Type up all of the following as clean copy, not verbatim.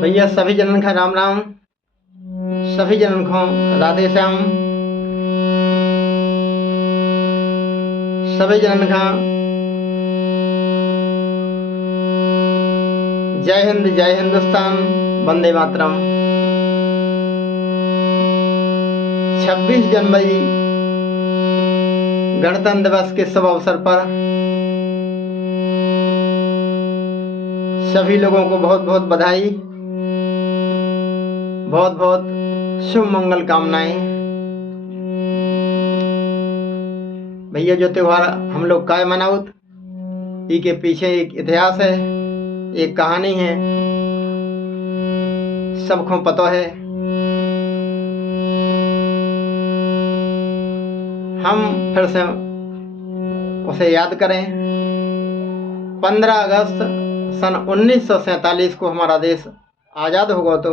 भैया सभी जनन का राम राम। सभी जनन को राधे श्याम। सभी जनन का जय हिंद जय हिंदुस्तान, वंदे मातरम। 26 जनवरी गणतंत्र दिवस के शुभ अवसर पर सभी लोगों को बहुत बहुत बधाई, बहुत बहुत शुभ मंगल कामनाएं। भैया जो त्योहार हम लोग काय मनाउत, ई के पीछे एक इतिहास है, एक कहानी है, सबको पता है। हम फिर से उसे याद करें। 15 अगस्त सन 1947 को हमारा देश आज़ाद होगा। तो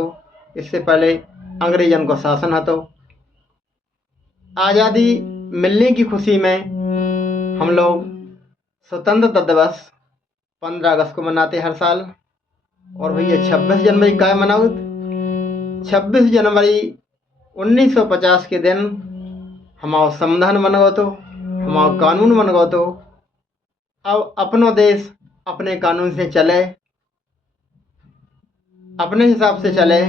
इससे पहले अंग्रेजन को शासन था। तो आज़ादी मिलने की खुशी में हम लोग स्वतंत्रता दिवस 15 अगस्त को मनाते हर साल। और भैया 26 जनवरी का मनाओ। 26 जनवरी 1950 के दिन हमारा संविधान बन गया। तो हमारा कानून बन गया। तो अब अपनो देश अपने कानून से चले, अपने हिसाब से चले,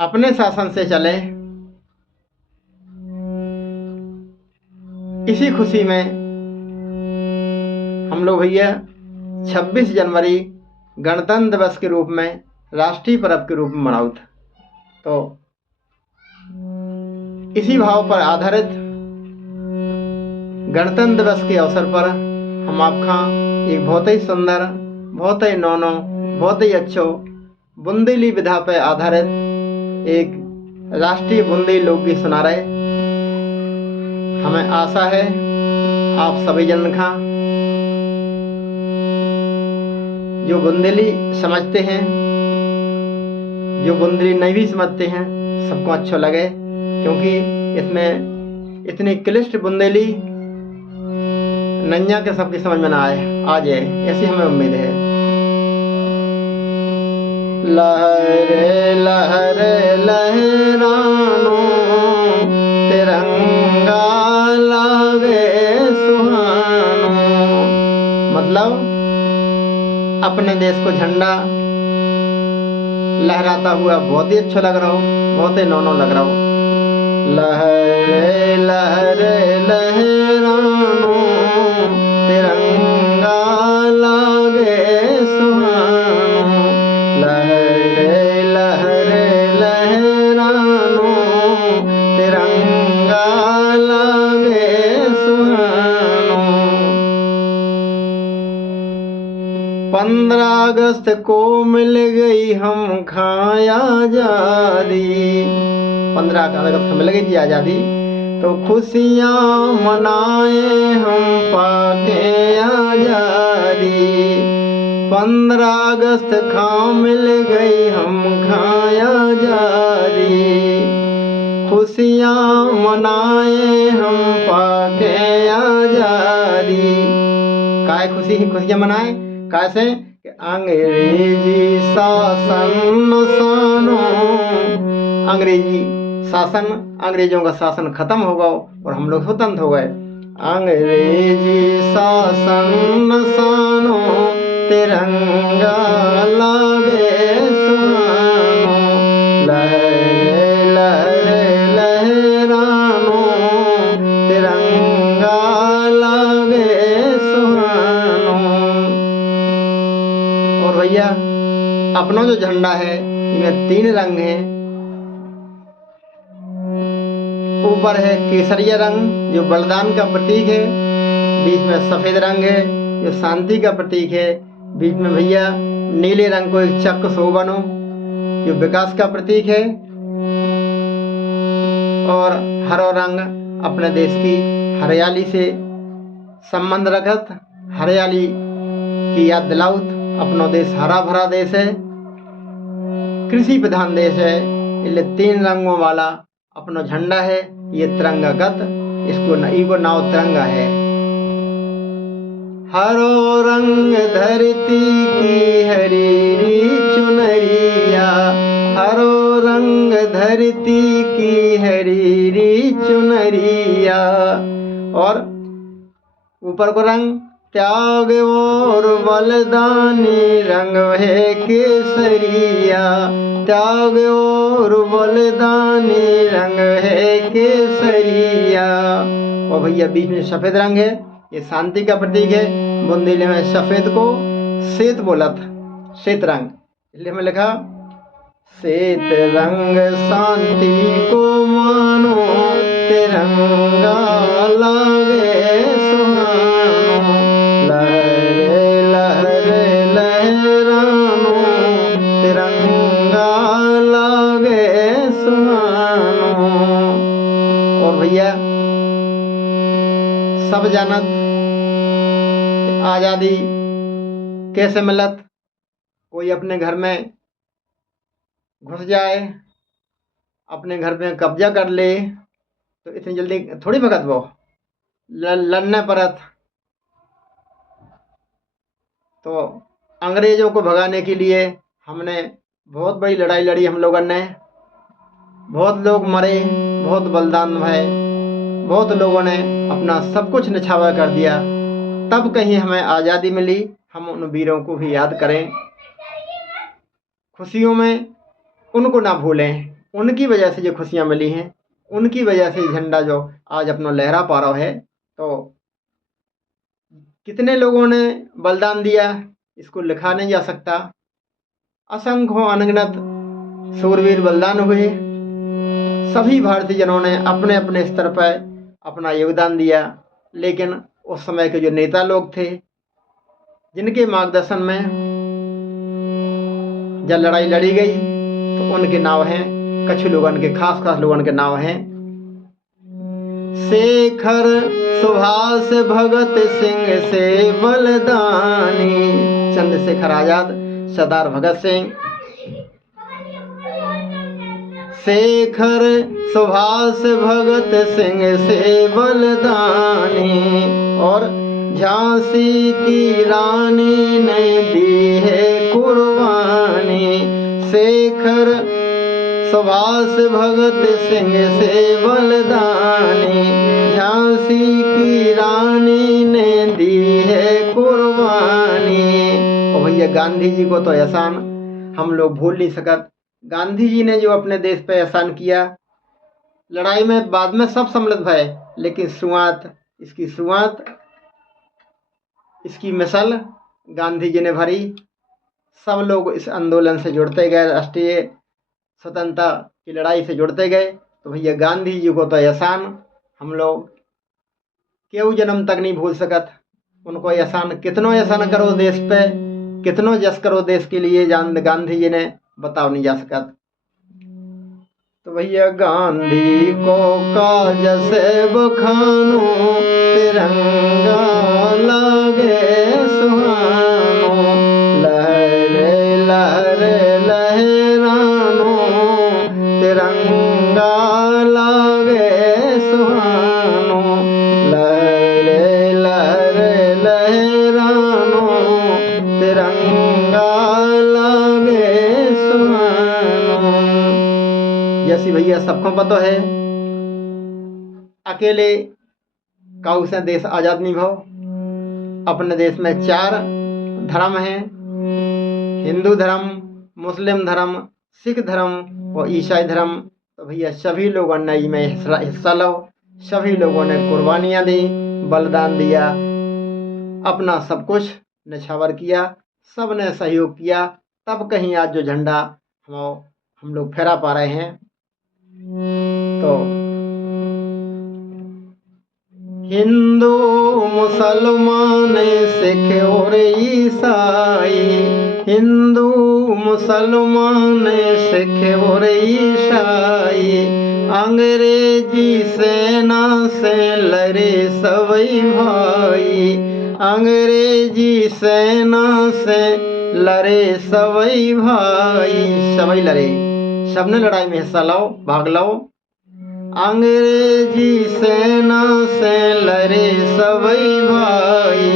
अपने शासन से चले। इसी खुशी में हम लोग भैया 26 जनवरी गणतंत्र दिवस के रूप में, राष्ट्रीय पर्व के रूप में मनाओ। तो इसी भाव पर आधारित गणतंत्र दिवस के अवसर पर हम आपका एक बहुत ही सुंदर, बहुत ही नौनो, बहुत ही अच्छो बुंदेली विधा पर आधारित एक राष्ट्रीय बुंदेली लोकगीत सुना रहे। हमें आशा है आप सभी जन का जो बुंदेली समझते हैं, जो बुंदेली नहीं भी समझते हैं, सबको अच्छा लगे, क्योंकि इसमें इतनी क्लिष्ट बुंदेली नैया के सबकी समझ में ना आ जाए, ऐसी हमें उम्मीद है। लहरे लहरे लहरानो तिरंगा लागे सुहानो। मतलब अपने देश को झंडा लहराता हुआ बहुत ही अच्छा लग रहा हो, बहुत ही नौनो लग रहा हो। लहरे लहरे लहरानो तिरंगा लागे सुहानो। लहरे लहरे लहरानो तिरंगा लागे सुहानो। 15 अगस्त को मिल गई हम खाया आजादी। 15 अगस्त को मिल गई थी आजादी, तो खुशियाँ मनाए हम पाके आजादी। 15 अगस्त खा मिल गई हम खाया आजादी। खुशियाँ मनाए हम पाके आजादी। काय खुशियाँ मनाए कैसे? कि अंग्रेजी शासन सानो, अंग्रेजी शासन, अंग्रेजों का शासन खत्म हो गया और हम लोग स्वतंत्र हो गए। अंग्रेजी शासन सानो तिरंगा लागे सुहानो। लहरे लहरे लहरानो तिरंगा लागे सुहानो। और भैया अपना जो झंडा है इनमें 3 रंग हैं। ऊपर है केसरिया रंग जो बलिदान का प्रतीक है, बीच में सफेद रंग है जो शांति का प्रतीक है, बीच में भैया नीले रंग को एक चक्र शोभनो जो विकास का प्रतीक है, और हरा रंग अपने देश की हरियाली से संबंध रखत, हरियाली की याद दिलाउत। अपना देश हरा भरा देश है, कृषि प्रधान देश है, इसलिए 3 रंगों वाला अपना झंडा है। ये तिरंगागत, इसको नाव तिरंगा है। हरो रंग धरती की हरीरी चुनरिया, हरो रंग धरती की हरीरी चुनरिया। और ऊपर को रंग त्याग और बलिदानी रंग है केसरिया, त्याग और बलिदानी रंग है केसरिया। और भैया बीच में सफेद रंग है, ये शांति का प्रतीक है। बुंदेली में सफेद को श्वेत बोला था, श्वेत रंग, इसलिए हमें लिखा श्वेत रंग शांति को मानो, तिरंगा लागे सुहानो, लहरे लहरे लहरानो, तिरंगा लागे सुहानो। और भैया सब जानत आज़ादी कैसे मिलत। कोई अपने घर में घुस जाए, अपने घर में कब्जा कर ले, तो इतनी जल्दी थोड़ी भगत वो लड़ने परत। तो अंग्रेजों को भगाने के लिए हमने बहुत बड़ी लड़ाई लड़ी, हम लोगों ने बहुत लोग मरे, बहुत बलिदान भये, बहुत लोगों ने अपना सब कुछ निछावर कर दिया, तब कहीं हमें आज़ादी मिली। हम उन वीरों को भी याद करें, खुशियों में उनको ना भूलें, उनकी वजह से जो खुशियाँ मिली हैं, उनकी वजह से झंडा जो आज अपना लहरा पा रहा है। तो कितने लोगों ने बलिदान दिया इसको लिखा नहीं जा सकता। असंख्यों अनगिनत शूरवीर बलिदान हुए। सभी भारतीय जनों ने अपने अपने स्तर पर अपना योगदान दिया, लेकिन उस समय के जो नेता लोग थे, जिनके मार्गदर्शन में जब लड़ाई लड़ी गई, तो उनके नाम हैं, कुछ लोगों के खास लोगों के नाम हैं शेखर सुभाष भगत सिंह से बलिदानी, चंद्रशेखर आजाद, सरदार भगत सिंह, शेखर सुभाष भगत सिंह से बलिदानी। और झांसी की रानी ने दी है कुर्बानी, शेखर सुभाष भगत सिंह से बलिदानी, झांसी की रानी ने दी है कुर्बानी। और भैया गांधी जी को तो एहसान हम लोग भूल नहीं सकत। गांधी जी ने जो अपने देश पे एहसान किया, लड़ाई में बाद में सब सम्मिलित भये, लेकिन शुरुआत इसकी मिसाल गांधी जी ने भरी। सब लोग इस आंदोलन से जुड़ते गए, राष्ट्रीय स्वतंत्रता की लड़ाई से जुड़ते गए। तो भैया गांधी जी को तो एहसान हम लोग केहू जन्म तक नहीं भूल सकत। उनको एहसान कितनों एहसान करो देश पे, कितनों जस करो देश के लिए, गांधी जी ने बताओ नहीं जा सकत। तो भैया गांधी को काज से बखानो, तिरंगा लागे सुहानो, लहरे लहरे लहरानो, तिरंगा लागे सुहानो, लहरे लहरे लहरानो, तिरंगा लागे सुहानो। जैसी भैया सबको पता है, अकेले काऊ से देश आजाद नहीं भाव। अपने देश में 4 धर्म हैं, हिंदू धर्म, मुस्लिम धर्म, सिख धर्म और ईसाई धर्म। तो भैया सभी लोगों ने इसमें हिस्सा लो, सभी लोगों ने कुर्बानियाँ दी, बलिदान दिया, अपना सब कुछ निछावर किया, सब ने सहयोग किया, तब कहीं आज जो झंडा हम लोग फहरा पा रहे हैं। तो हिंदू मुसलमान सिख और ईसाई, हिंदू मुसलमान सिख और ईसाई, अंग्रेजी सेना से लड़े सभी भाई, अंग्रेजी सेना से लड़े सभी भाई, सभी लड़े, सबने लड़ाई में हिस्सा लो, भाग लो। अंग्रेजी सेना से लड़े सभी भाई,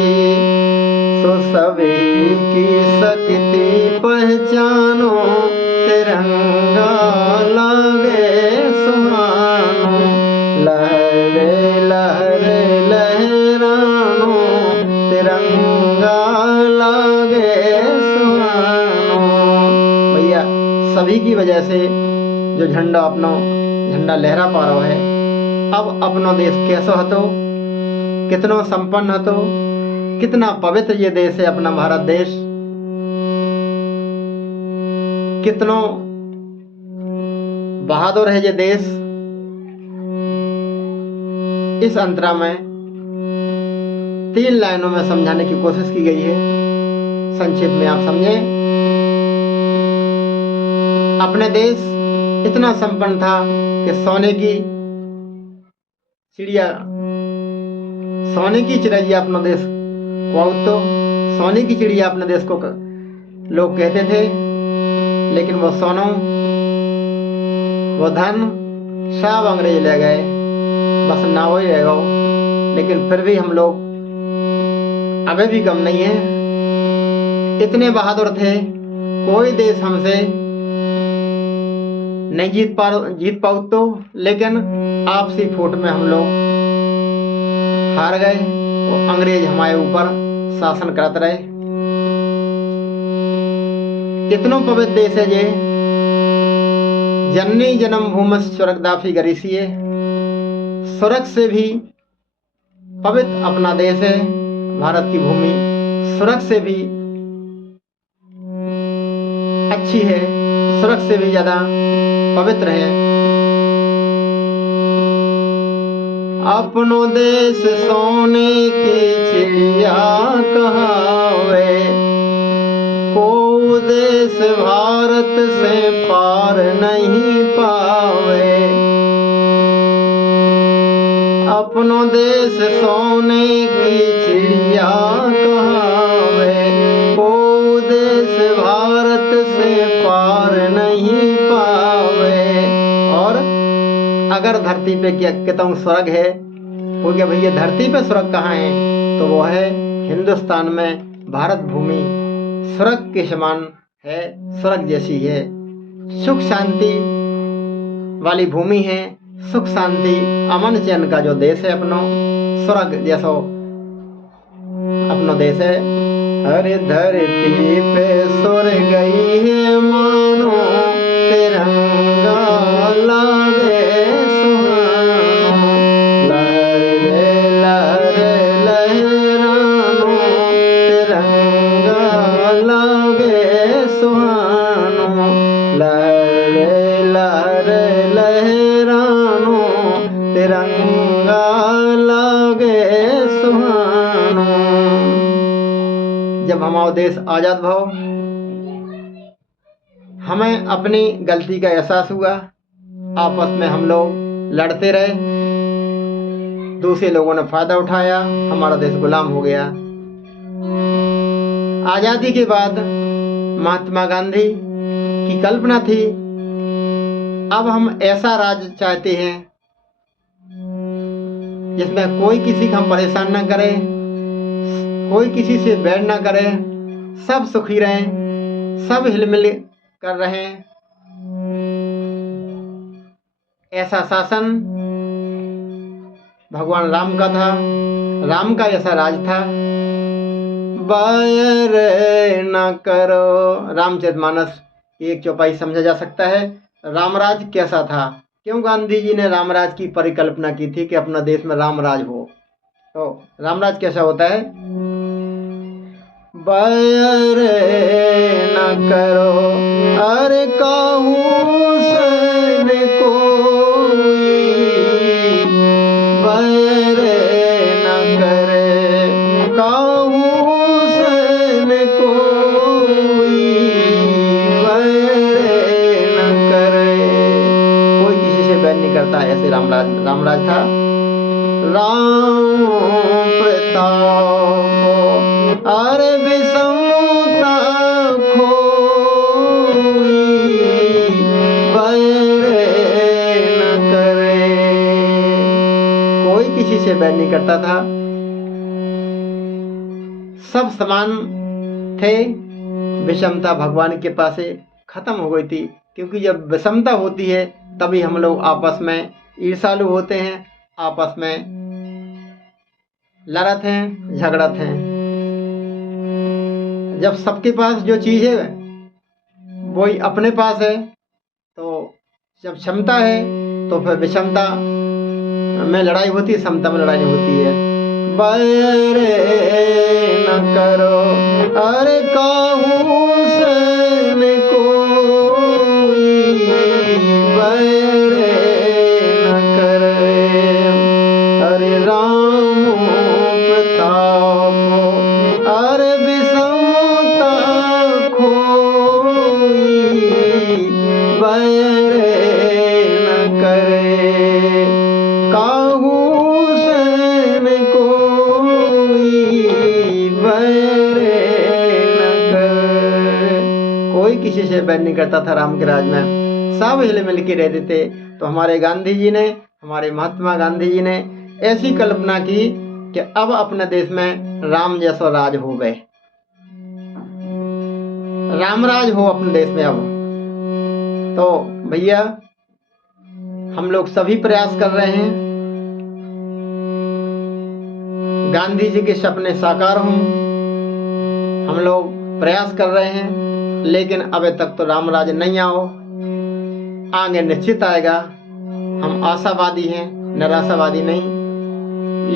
सो सभी की शक्ति पहचानो, तिरंगा लागे सुहानो। लहरे लहरे लहरानो, तिरंगा लागे सुहानो। भैया सभी की वजह से जो झंडा लहरा पा रहा है। अब अपनो देश कैसो हतो, कितनो संपन्न हतो, कितना पवित्र ये देश है अपना भारत देश। कितनो बहादुर है ये देश। इस अंतरा में 3 लाइनों में समझाने की कोशिश की गई है। संक्षेप में आप समझें। अपने देश इतना संपन्न था कि सोने की चिड़िया अपना देश तो सोने की चिड़िया अपने देश को लोग कहते थे। लेकिन वो सोना, वो धन सब अंग्रेज ले गए, बस नाव ही रह गए। लेकिन फिर भी हम लोग अभी भी कम नहीं है, इतने बहादुर थे। कोई देश हमसे नहीं जीत पाओ तो, लेकिन आपसी फूट में हम लोग हार गए। वो अंग्रेज हमारे ऊपर शासन करते रहे। इतनो पवित्र देश है ये, जननी जन्म भूमि स्वर्गदाफी गरीसीए। स्वर्ग से भी पवित्र अपना देश है भारत की भूमि, स्वर्ग से भी अच्छी है, स्वर्ग से भी ज्यादा पवित्र है। अपनो देश सोने की चिड़िया कहावे, को देश भारत से पार नहीं पावे। अपनो देश सोने की चिड़िया कहावे, को देश भारत से पार नहीं पावे। और अगर धरती पे कहता स्वर्ग है, वो क्या भैया धरती पे स्वर्ग कहाँ है? तो वो है हिंदुस्तान में भारत भूमि स्वर्ग के समान है, स्वर्ग जैसी है। सुख शांति वाली भूमि है, सुख शांति अमन चैन का जो देश है अपनो, स्वर्ग जैसा अपनो देश है। हरे धरती पे स्वर्ग गई है मानो, तिरंगा लागे सुहानो। लहरे लहरे लहरानो, तिरंगा लागे सुहानो। लहरे लहरे लहरानो, तिरंगा लागे सुहानो। जब हमारा देश आजाद भो, हमें अपनी गलती का एहसास हुआ। आपस में हम लोग लड़ते रहे, दूसरे लोगों ने फायदा उठाया, हमारा देश गुलाम हो गया। आजादी के बाद महात्मा गांधी की कल्पना थी, अब हम ऐसा राज चाहते हैं जिसमें कोई किसी का परेशान ना करे, कोई किसी से बैर ना करे, सब सुखी रहें, सब हिलमिल कर रहे। ऐसा शासन भगवान राम का था, राम का ऐसा राज था। बैर न करो, रामचरितमानस 1 चौपाई समझा जा सकता है। रामराज कैसा था, क्यों गांधी जी ने रामराज की परिकल्पना की थी कि अपना देश में रामराज हो। तो रामराज कैसा होता है? बैर न करो अरे कहूँ सन कोई, बैर न करे कहूँ सन कोई, बैर न करे। कोई किसी से बैर नहीं करता, ऐसे रामराज था। राम प्रताप अरे विषमता खोई, बैर न करे। कोई किसी से बैर नहीं करता था, सब समान थे, विषमता भगवान के पास से खत्म हो गई थी। क्योंकि जब विषमता होती है तभी हम लोग आपस में ईर्ष्यालु होते हैं, आपस में लड़ते हैं, झगड़ते हैं। जब सबके पास जो चीज़ है वही अपने पास है, तो जब क्षमता है तो फिर विषमता में लड़ाई होती है, समता में लड़ाई नहीं होती है। बैरे न करो अरे काहू सन कोई, बैरे न करे अरे राम प्रताप अरे विषमता खोई, बैरे न करे काहू सन कोई, बैरे न करे। कोई किसी से बैर नहीं करता था राम के राज में, सब हिल मिल के रहते थे। तो हमारे गांधी जी ने, हमारे महात्मा गांधी जी ने ऐसी कल्पना की कि अब अपने देश में राम जैसा राज हो गए, रामराज हो अपने देश में अब। तो भैया हम लोग सभी प्रयास कर रहे हैं गांधी जी के सपने साकार हों, हम लोग प्रयास कर रहे हैं, लेकिन अभी तक तो रामराज नहीं आओ, आगे निश्चित आएगा। हम आशावादी हैं, निराशावादी नहीं।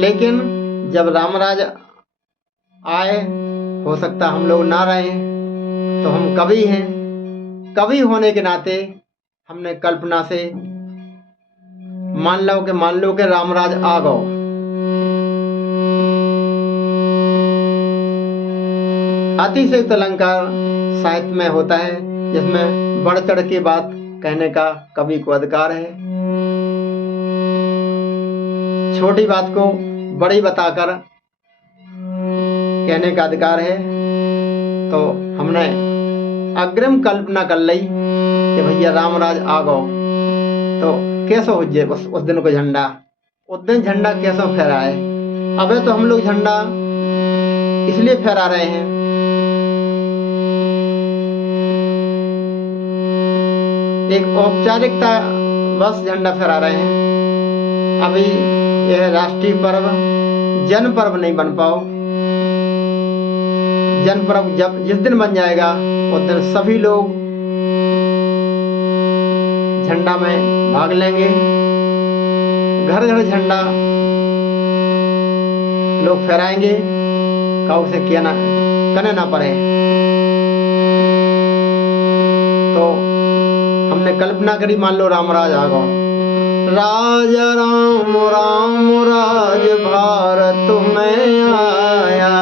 लेकिन जब रामराज आए, हो सकता हम लोग ना रहें, तो हम कवि हैं, कवि होने के नाते हमने कल्पना से मान लो कि रामराज आ गो। अतिशयोक्त अलंकार साहित्य में होता है, जिसमें बढ़ चढ़ की बात कहने का कवि को अधिकार है, छोटी बात को बड़ी बताकर कहने का अधिकार है। तो हमने अग्रिम कल्पना कर ली कि भैया रामराज आ गो, तो कैसे हो जाए उस दिन को झंडा, उस दिन झंडा कैसे फहराए। अबे तो हम लोग झंडा इसलिए फहरा रहे हैं एक औपचारिकता बस झंडा फहरा रहे हैं। अभी यह राष्ट्रीय पर्व जन पर्व नहीं बन पाओ। जन पर्व जब जिस दिन बन जाएगा उस दिन सभी लोग झंडा में भाग लेंगे, घर घर झंडा लोग फहराएंगे, काऊ से किया ना करने ना पड़े। तो हमने कल्पना करी, मान लो रामराज आ गो, राजा राम राम राज भारत में आया,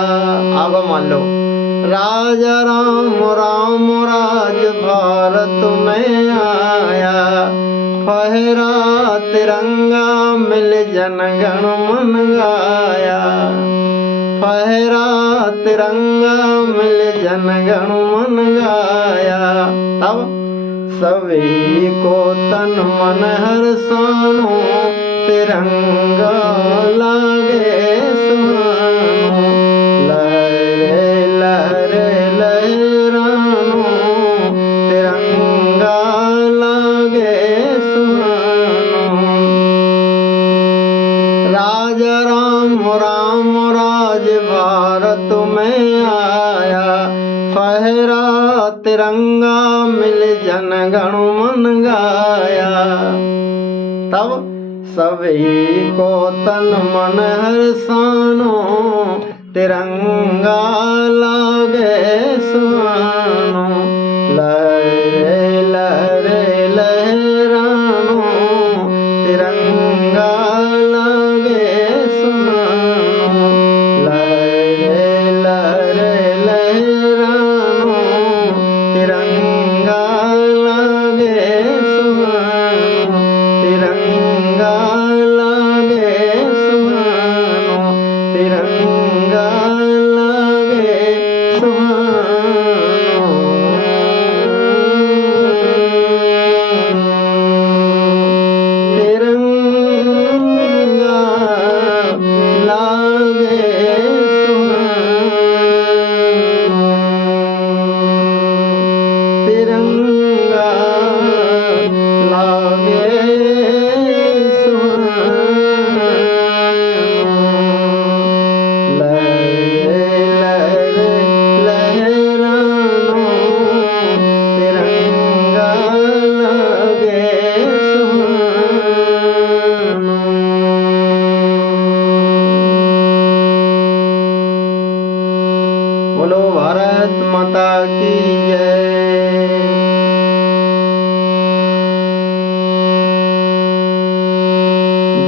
आगो मान लो राजा राम राम राज भारत में आया, फहरा तिरंगा मिल जनगण मन गाया, फहरा तिरंगा मिल जनगण मन गाया। तब सभी को तन मन हर्षानो, तिरंगा लागे सुहानो, लहरे लहरे लहरानो, तिरंगा लागे सुहानो। राजा राम राम राज भारत में आया, फहरा तिरंगा मिल जनगण मन गाया। तब सभी को तन मन हर्षानो, तिरंगा लागे सुहानो, लहरे लहरे लहरानो, तिरंगा लागे सुहानो, लहरे लहरे लहरानो, तिरंगा लागे सुहानो, तिरंगा लागे सुहानो, तिरंगा लागे सुहानो।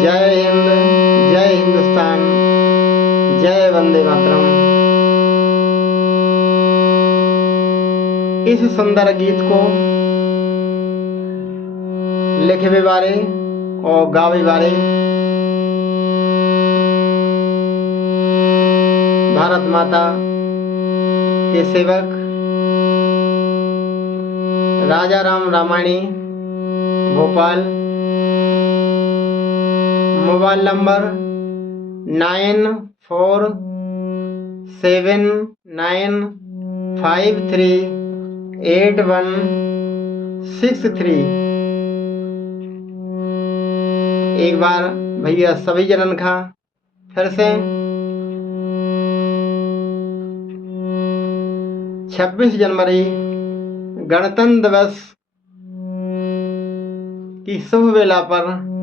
जय हिंद, जय हिंदुस्तान, जय वंदे मातरम। इस सुंदर गीत को लिखे बारे और गावे बारे भारत माता के सेवक राजा राम रामायणी भोपाल, मोबाइल नंबर 9479538163। एक बार भैया सभी जनन का फिर से 26 जनवरी गणतंत्र दिवस की शुभ वेला पर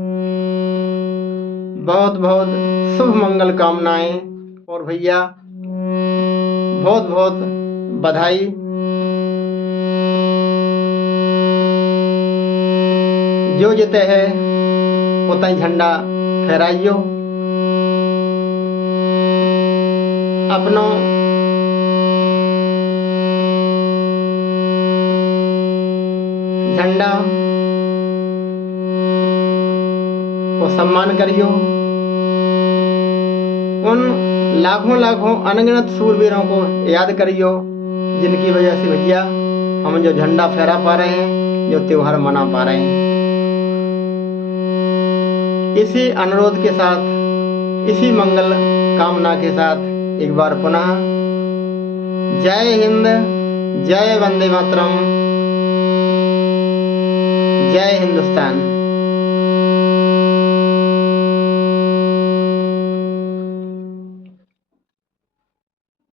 बहुत बहुत शुभ मंगल कामनाएं और भैया बहुत बहुत बधाई। जो जीते है उतना झंडा फहराइयो, अपनों झंडा को सम्मान करियो। उन लाखों लाखों अनगिनत सूरवीरों को याद करियो जिनकी वजह से भैया हम जो झंडा फहरा पा रहे हैं, जो त्योहार मना पा रहे हैं। इसी अनुरोध के साथ, इसी मंगल कामना के साथ एक बार पुनः जय हिंद, जय वंदे मातरम, जय हिंदुस्तान।